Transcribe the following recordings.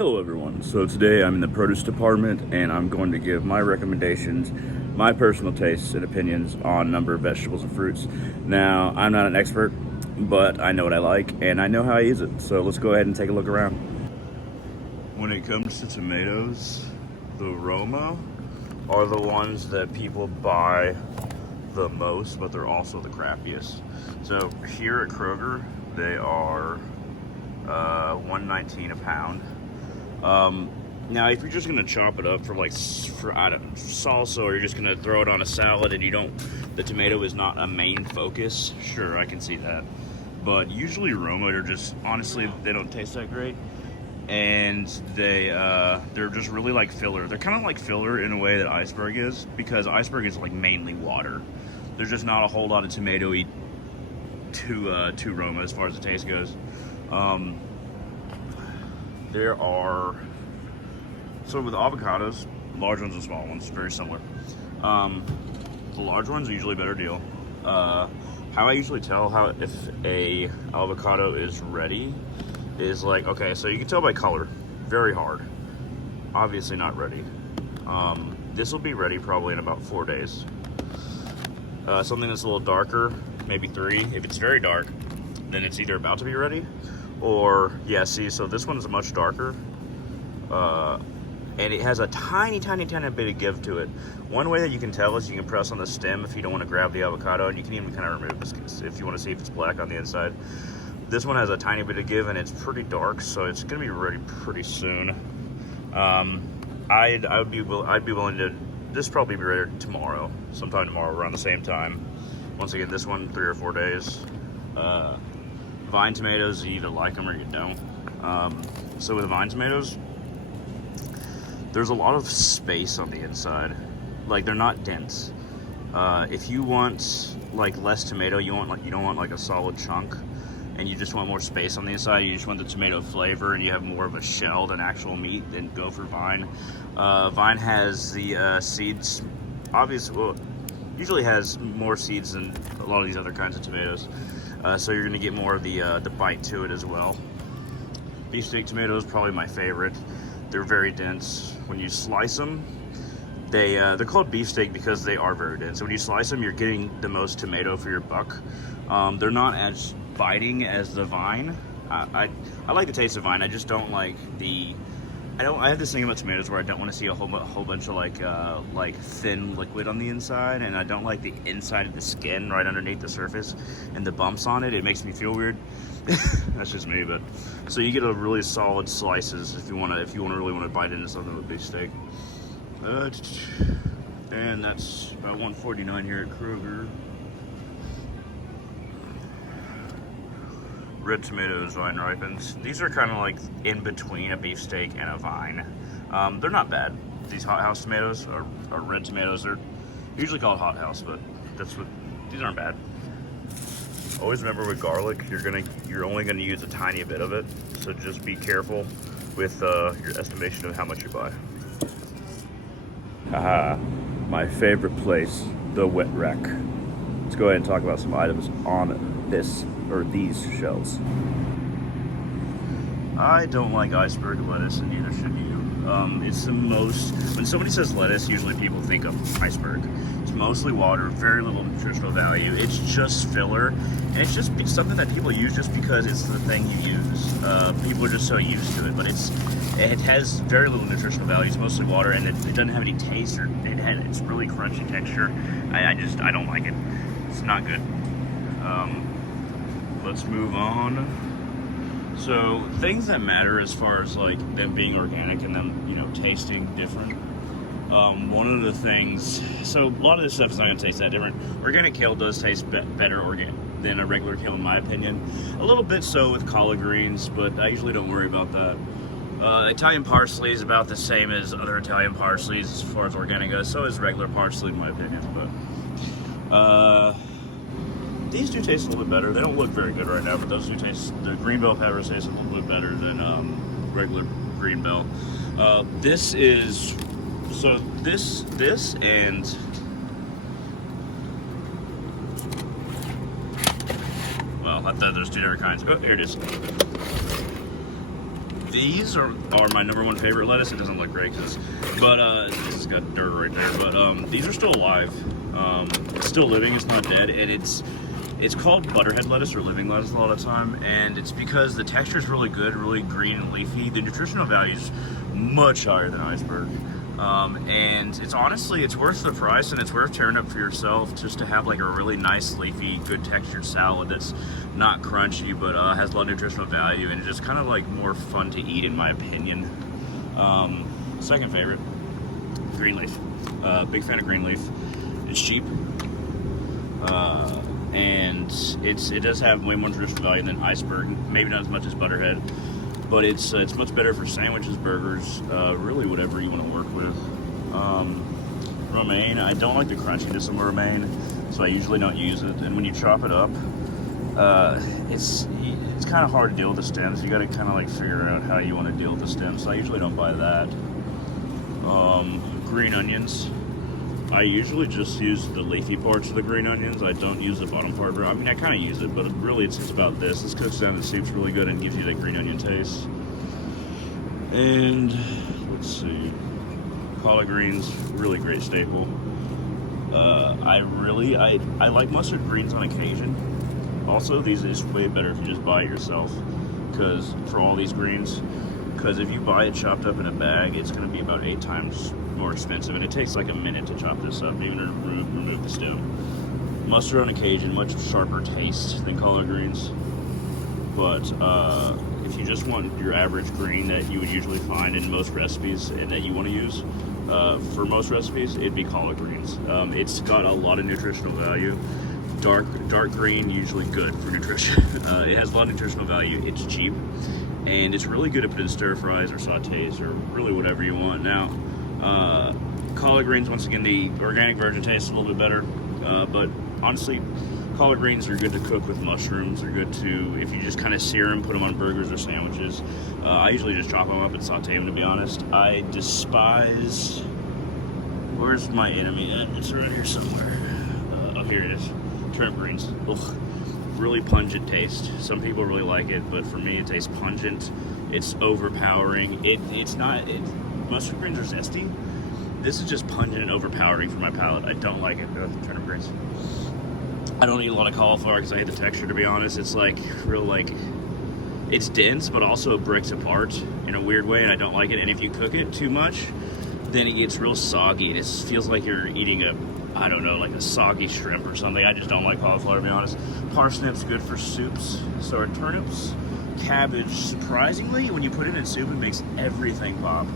Hello everyone, so today I'm in the produce department and I'm going to give my recommendations, my personal tastes and opinions on a number of vegetables and fruits. Now, I'm not an expert, but I know what I like and I know how I use it, so let's go ahead and take a look around. When it comes to tomatoes, the Roma are the ones that people buy the most, but they're also the crappiest. So here at Kroger, they are $1.19 a pound. Now if you're just gonna chop it up for salsa, or you're just gonna throw it on a salad and the tomato is not a main focus, sure, I can see that. But usually Roma are just, honestly, they don't taste that great. And they're just really like filler. They're kind of like filler in a way that Iceberg is, because Iceberg is like mainly water. There's just not a whole lot of tomato-y to Roma as far as the taste goes. So with avocados, large ones and small ones, very similar. The large ones are usually a better deal. How I usually tell if a avocado is ready is like, okay, so you can tell by color, very hard. Obviously not ready. This will be ready probably in about 4 days. Something that's a little darker, maybe 3. If it's very dark, then it's either about to be ready, or, yeah, see, so this one is much darker, and it has a tiny bit of give to it. One way that you can tell is you can press on the stem if you don't want to grab the avocado, and you can even kind of remove this if you want to see if it's black on the inside. This one has a tiny bit of give, and it's pretty dark, so it's going to be ready pretty soon. I'd be willing to, this probably be ready tomorrow, sometime tomorrow around the same time. Once again, this one 3 or 4 days. Vine tomatoes, you either like them or you don't. So with vine tomatoes, there's a lot of space on the inside. Like, they're not dense. If you want like less tomato, you don't want like a solid chunk, and you just want more space on the inside, you just want the tomato flavor, and you have more of a shell than actual meat, then go for vine. Vine has the seeds, obviously, well, usually has more seeds than a lot of these other kinds of tomatoes. So you're gonna get more of the bite to it as well. Beefsteak tomatoes, probably my favorite. They're very dense. When you slice them, they're called beefsteak because they are very dense. So when you slice them, you're getting the most tomato for your buck. They're not as biting as the vine. I like the taste of vine. I just don't like I have this thing about tomatoes where I don't want to see a whole bunch of like thin liquid on the inside, and I don't like the inside of the skin right underneath the surface and the bumps on it. It makes me feel weird. That's just me, but so you get a really solid slices if you really want to bite into something with beefsteak. And that's about $1.49 here at Kroger. Red tomatoes, vine ripens. These are kind of like in between a beefsteak and a vine. They're not bad. These hothouse tomatoes are red tomatoes. They're usually called hothouse, but these aren't bad. Always remember with garlic, you're only gonna use a tiny bit of it, so just be careful with your estimation of how much you buy. Aha, my favorite place, the wet rack. Let's go ahead and talk about some items on these shelves. I don't like iceberg lettuce, and neither should you. It's the most, when somebody says lettuce, usually people think of iceberg. It's mostly water, very little nutritional value. It's just filler, and it's just something that people use just because it's the thing you use. People are just so used to it, but it has very little nutritional value. It's mostly water, and it doesn't have any taste, or it's really crunchy texture. I don't like it. It's not good. Let's move on. So things that matter as far as like them being organic and them, tasting different. One of the things, so a lot of this stuff is not going to taste that different. Organic kale does taste better than a regular kale, in my opinion. A little bit so with collard greens, but I usually don't worry about that. Italian parsley is about the same as other Italian parsleys as far as organic goes. So is regular parsley, in my opinion. But these do taste a little bit better. They don't look very good right now, but those do taste. The green bell peppers taste a little bit better than regular green bell. This and well, I thought there's 2 different kinds. Oh, here it is. These are my number one favorite lettuce. It doesn't look great, but it's got dirt right there. But these are still alive, still living. It's not dead, and it's called butterhead lettuce or living lettuce a lot of the time, and it's because the texture is really good, really green and leafy. The nutritional value is much higher than iceberg, and it's honestly, it's worth the price, and it's worth tearing up for yourself just to have like a really nice, leafy, good textured salad that's not crunchy, but has a lot of nutritional value, and just kind of like more fun to eat, in my opinion. Second favorite, green leaf. Big fan of green leaf. It's cheap. And it does have way more nutritional value than iceberg. Maybe not as much as butterhead, but it's much better for sandwiches, burgers, really whatever you want to work with. Romaine, I don't like the crunchiness of romaine, so I usually don't use it. And when you chop it up, it's kind of hard to deal with the stems. You got to kind of like figure out how you want to deal with the stems. So I usually don't buy that. Green onions. I usually just use the leafy parts of the green onions. I don't use the bottom part. I mean, I kind of use it, but really it's about this. This cooks down the soup's really good and gives you that green onion taste. And let's see, collard greens, really great staple. I like mustard greens on occasion. Also, these is way better if you just buy it yourself, because for all these greens, because if you buy it chopped up in a bag, it's going to be about 8 times more expensive, and it takes like a minute to chop this up, even to remove the stem. Mustard on occasion, much sharper taste than collard greens, but if you just want your average green that you would usually find in most recipes and that you want to use for most recipes, it'd be collard greens. It's got a lot of nutritional value. Dark green, usually good for nutrition. It has a lot of nutritional value. It's cheap, and it's really good to put in stir fries or sautés or really whatever you want. Now, collard greens, once again, the organic version tastes a little bit better, but honestly, collard greens are good to cook with mushrooms. They're good to, if you just kind of sear them, put them on burgers or sandwiches. I usually just chop them up and saute them, to be honest. I despise, where's my enemy at? It's right here somewhere. Oh, here it is. Turnip greens. Ugh. Really pungent taste. Some people really like it, but for me it tastes pungent. It's overpowering. Mustard greens are zesty. This is just pungent and overpowering for my palate. I don't like it. Turnip greens. I don't eat a lot of cauliflower because I hate the texture, to be honest. It's like real, like, it's dense, but also it breaks apart in a weird way, and I don't like it. And if you cook it too much, then it gets real soggy. It feels like you're eating I don't know, like a soggy shrimp or something. I just don't like cauliflower, to be honest. Parsnips, good for soups. So are turnips. Cabbage, surprisingly, when you put it in soup, it makes everything pop.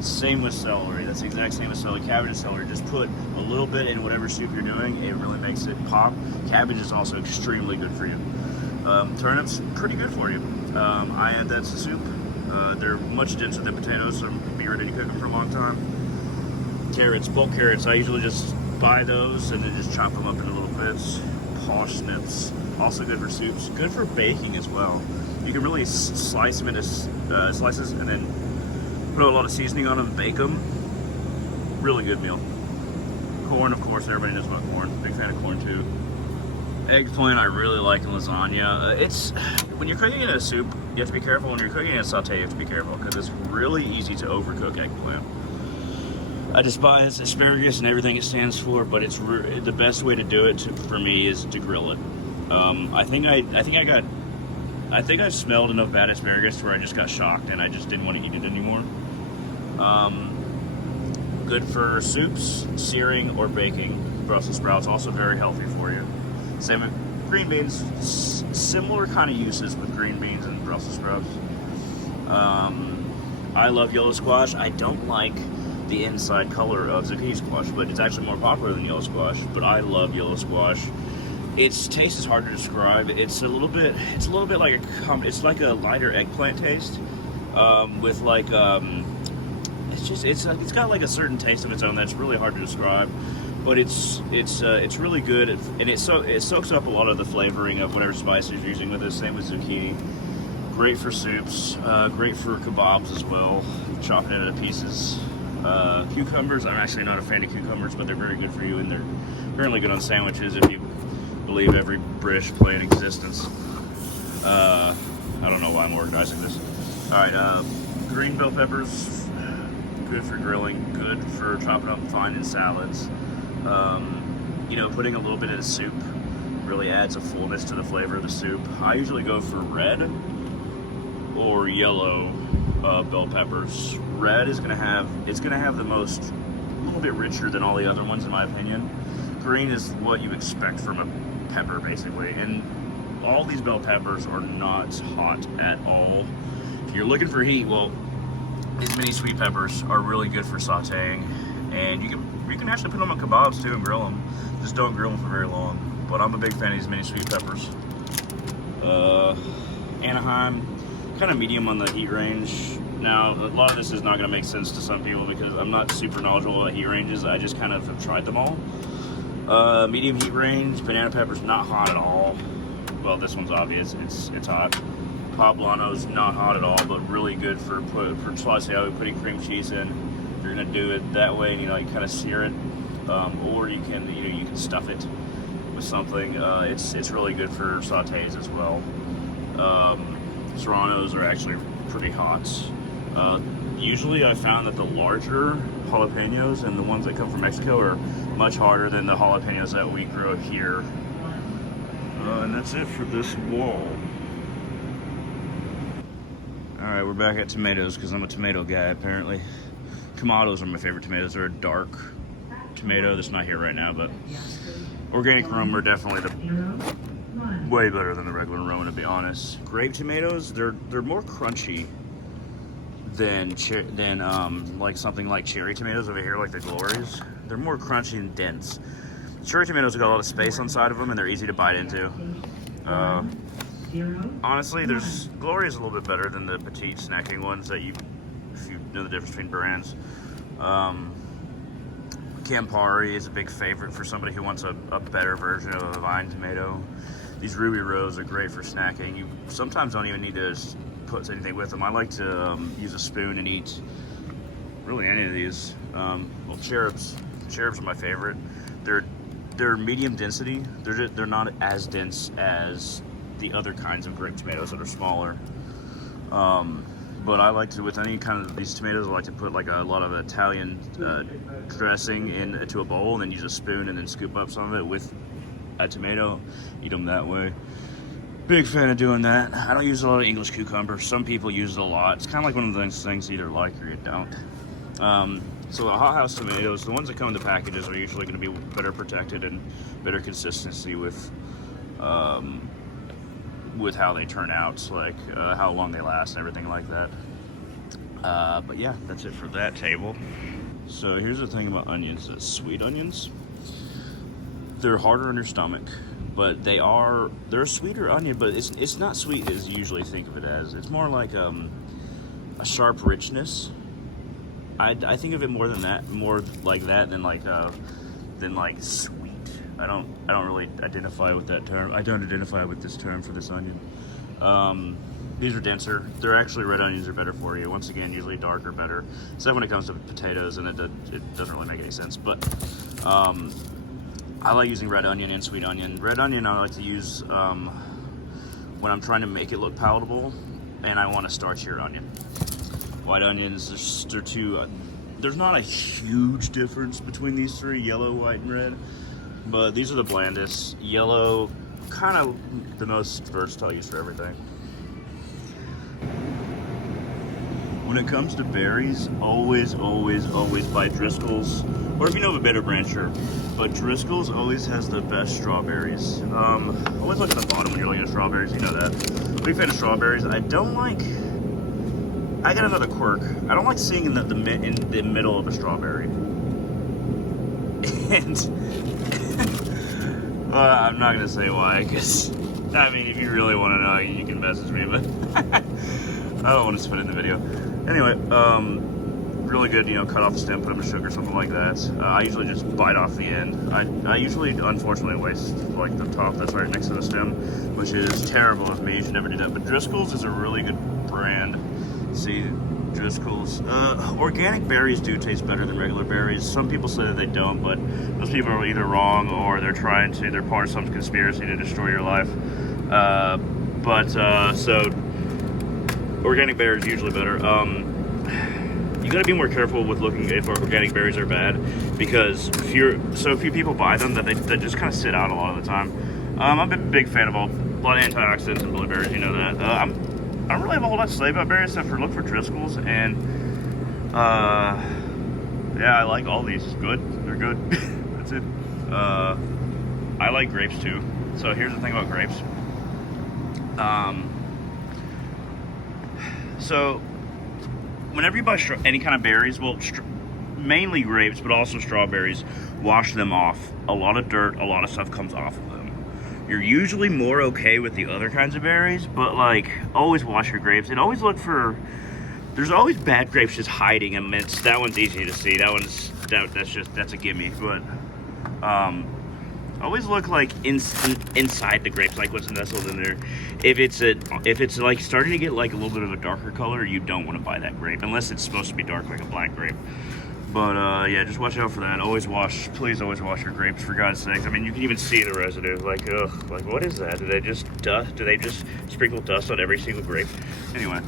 Same with celery. That's the exact same with celery. Cabbage and celery, just put a little bit in whatever soup you're doing. It really makes it pop. Cabbage is also extremely good for you. Turnips, pretty good for you. I add that to soup. They're much denser than potatoes, so be ready to cook them for a long time. Carrots, bulk carrots, I usually just buy those and then just chop them up into little bits. Parsnips, also good for soups, good for baking as well. You can really slice them into slices and then put a lot of seasoning on them and bake them. Really good meal. Corn, of course, everybody knows about corn. Big fan of corn too. Eggplant, I really like in lasagna. When you're cooking in a soup, you have to be careful. When you're cooking in a saute, you have to be careful because it's really easy to overcook eggplant. I despise asparagus and everything it stands for, but it's the best way to do it for me is to grill it. I think I've smelled enough bad asparagus where I just got shocked and I just didn't want to eat it anymore. Good for soups, searing, or baking. Brussels sprouts, also very healthy for you. Same with green beans, similar kind of uses with green beans and Brussels sprouts. I love yellow squash. I don't like the inside color of zucchini squash, but it's actually more popular than yellow squash. But I love yellow squash. Its taste is hard to describe. It's a little bit like it's like a lighter eggplant taste, with like it's got like a certain taste of its own that's really hard to describe. But it's really good, and it soaks up a lot of the flavoring of whatever spice you're using with it. Same with zucchini. Great for soups, great for kebabs as well, chopping it into pieces. Cucumbers, I'm actually not a fan of cucumbers, but they're very good for you, and they're apparently good on sandwiches if you believe every British play in existence. I don't know why I'm organizing this. Alright, green bell peppers, good for grilling, good for chopping up fine in salads. You know, putting a little bit in a soup really adds a fullness to the flavor of the soup. I usually go for red or yellow bell peppers. Red is gonna have the most, a little bit richer than all the other ones in my opinion. Green is what you expect from a pepper basically, and all these bell peppers are not hot at all. If you're looking for heat, well, these mini sweet peppers are really good for sauteing, and you can actually put them on kebabs too and grill them. Just don't grill them for very long. But I'm a big fan of these mini sweet peppers. Anaheim, kind of medium on the heat range. Now, a lot of this is not going to make sense to some people because I'm not super knowledgeable about heat ranges. I just kind of have tried them all. Medium heat range, banana pepper's not hot at all. Well, this one's obvious, it's hot. Poblano's not hot at all, but really good for sauteing, putting cream cheese in. If you're gonna do it that way, you kind of sear it, or you can stuff it with something. It's really good for sautés as well. Serranos are actually pretty hot. Usually I found that the larger jalapenos and the ones that come from Mexico are much harder than the jalapenos that we grow here. And that's it for this wall. Alright, we're back at tomatoes because I'm a tomato guy apparently. Kamados are my favorite tomatoes. They're a dark tomato that's not here right now, but organic Roma are definitely way better than the regular Roma, to be honest. Grape tomatoes, they're more crunchy than like something like cherry tomatoes over here, like the Glories. They're more crunchy and dense. Cherry tomatoes have got a lot of space on side of them, and they're easy to bite into. Honestly, Glory is a little bit better than the petite snacking ones if you know the difference between brands. Campari is a big favorite for somebody who wants a better version of a vine tomato. These Ruby Rose are great for snacking. You sometimes don't even need to put anything with them. I like to use a spoon and eat really any of these. Well, cherubs are my favorite. They're medium density. They're not as dense as the other kinds of grape tomatoes that are smaller. But I like to, with any kind of these tomatoes, I like to put like a lot of Italian dressing into a bowl and then use a spoon and then scoop up some of it with a tomato, eat them that way. Big fan of doing that. I don't use a lot of English cucumber. Some people use it a lot. It's kind of like one of those things you either like or you don't. So the hothouse tomatoes, the ones that come in the packages, are usually going to be better protected and better consistency with how they turn out, like how long they last and everything like that. But yeah, that's it for that table. So here's the thing about onions, sweet onions. They're harder on your stomach, but they're a sweeter onion, but it's not sweet as you usually think of it as. It's more like a sharp richness. I think of it more like that than like sweet. I don't really identify with that term. I don't identify with this term for this onion. These are denser. They're actually, red onions are better for you. Once again, usually darker better. Except when it comes to potatoes, and it doesn't really make any sense. But I like using red onion and sweet onion. Red onion I like to use when I'm trying to make it look palatable, and I want a starchier onion. White onions, they're two. There's not a huge difference between these three: yellow, white, and red. But these are the blandest. Yellow, kind of the most versatile use for everything. When it comes to berries, always buy Driscoll's. Or if you know of a better brand, sure. But Driscoll's always has the best strawberries. Always look at the bottom when you're looking at strawberries, you know that. Big fan of strawberries. I got another quirk. I don't like seeing in the middle of a strawberry. And I'm not gonna say why, because I mean, if you really want to know, you can message me, but I don't want to put it in the video. Anyway, really good, cut off the stem, put them in sugar, something like that. I usually just bite off the end. I usually, unfortunately, waste like the top that's right next to the stem, which is terrible of me. You should never do that. But Driscoll's is a really good brand. See, Driscoll's. Organic berries do taste better than regular berries. Some people say that they don't, but those people are either wrong or they're part of some conspiracy to destroy your life. So organic berries are usually better. gotta be more careful with looking if organic berries are bad, because so few people buy them that they just kind of sit out a lot of the time. I'm a big fan of a lot of antioxidants in blueberries, you know that. I don't really have a whole lot to say about berries except for look for Driscoll's, and yeah, I like all these. Good, they're good. That's it. I like grapes too. So here's the thing about grapes. So whenever you buy any kind of berries, well, mainly grapes, but also strawberries, wash them off. A lot of dirt, a lot of stuff comes off of them. You're usually more okay with the other kinds of berries, but like, always wash your grapes and always look for, there's always bad grapes just hiding amidst. That one's easy to see. That's a gimme, but always look like inside the grapes, like what's nestled in there. If it's like starting to get like a little bit of a darker color, you don't want to buy that grape unless it's supposed to be dark like a black grape. But yeah, just watch out for that. Please always wash your grapes, for God's sakes. I mean, you can even see the residue. Like, ugh, like what is that? Do they just sprinkle dust on every single grape? Anyway,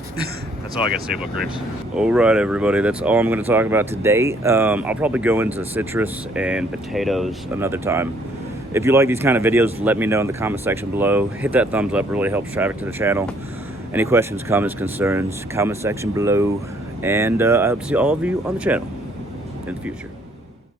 that's all I got to say about grapes. All right, everybody, that's all I'm going to talk about today. I'll probably go into citrus and potatoes another time. If you like these kind of videos, let me know in the comment section below. Hit that thumbs up, really helps traffic to the channel. Any questions, comments, concerns, comment section below. And I hope to see all of you on the channel in the future.